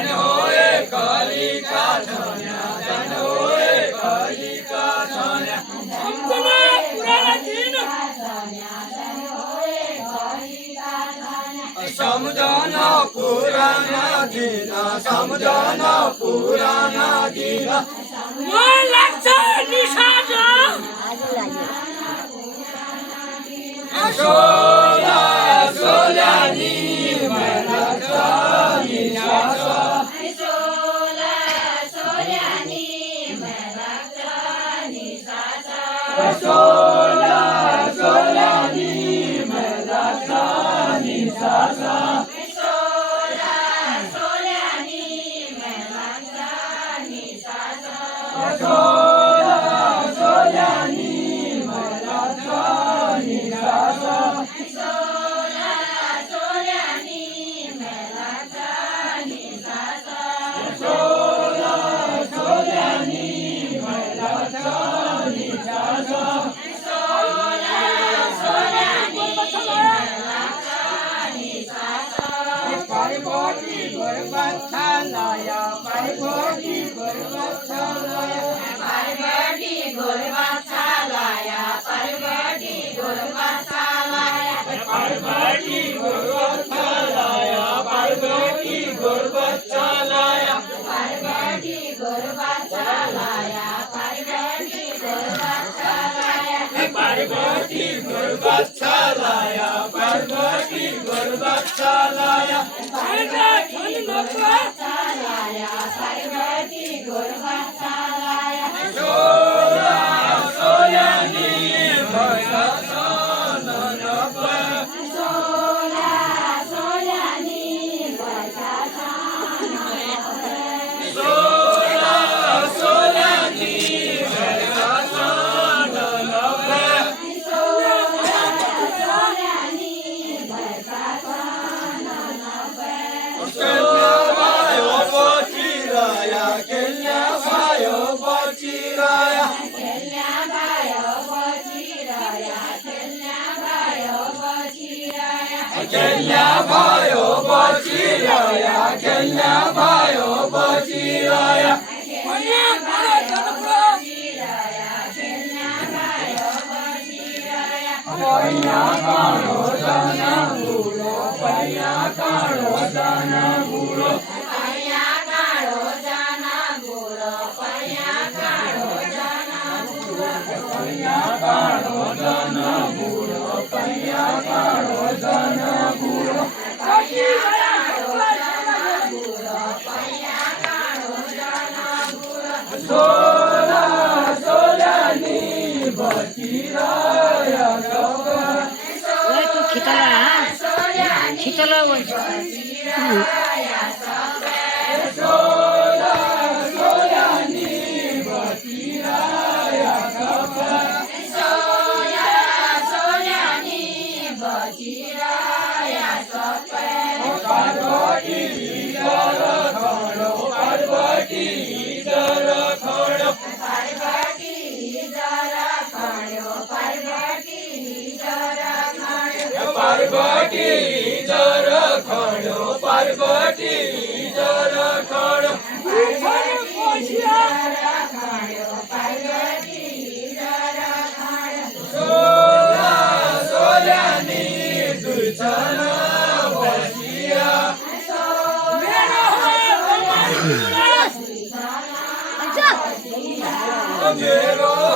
ધન હોય કલિકા છોન્યા ધન હોય કલિકા છોન્યા સમજણ પુરાના દિન સમજણ પુરાના દિન Sola સોલાની મરક્ષાની સાસા Sola સોલાની મરક્ષાની સાસા Kenya bhayo bachhi raya Kenya bhayo bachhi raya Kenya bhayo bachhi raya Kenya bhayo bachhi raya Kenya karo jana gulo Kenya karo jana gulo Kenya karo jana gulo Kenya karo jana gulo Kenya karo jana gulo Kenya karo jana gulo Sola solani bachhi raya खिचला Sola solani bachhi raya Parvati jara khado Parvati jara khado Parvati jara khado Parvati jara khado Parvati jara khado Parvati jara khado Parvati jara khado Parvati jara khado Sola solani dujana Mero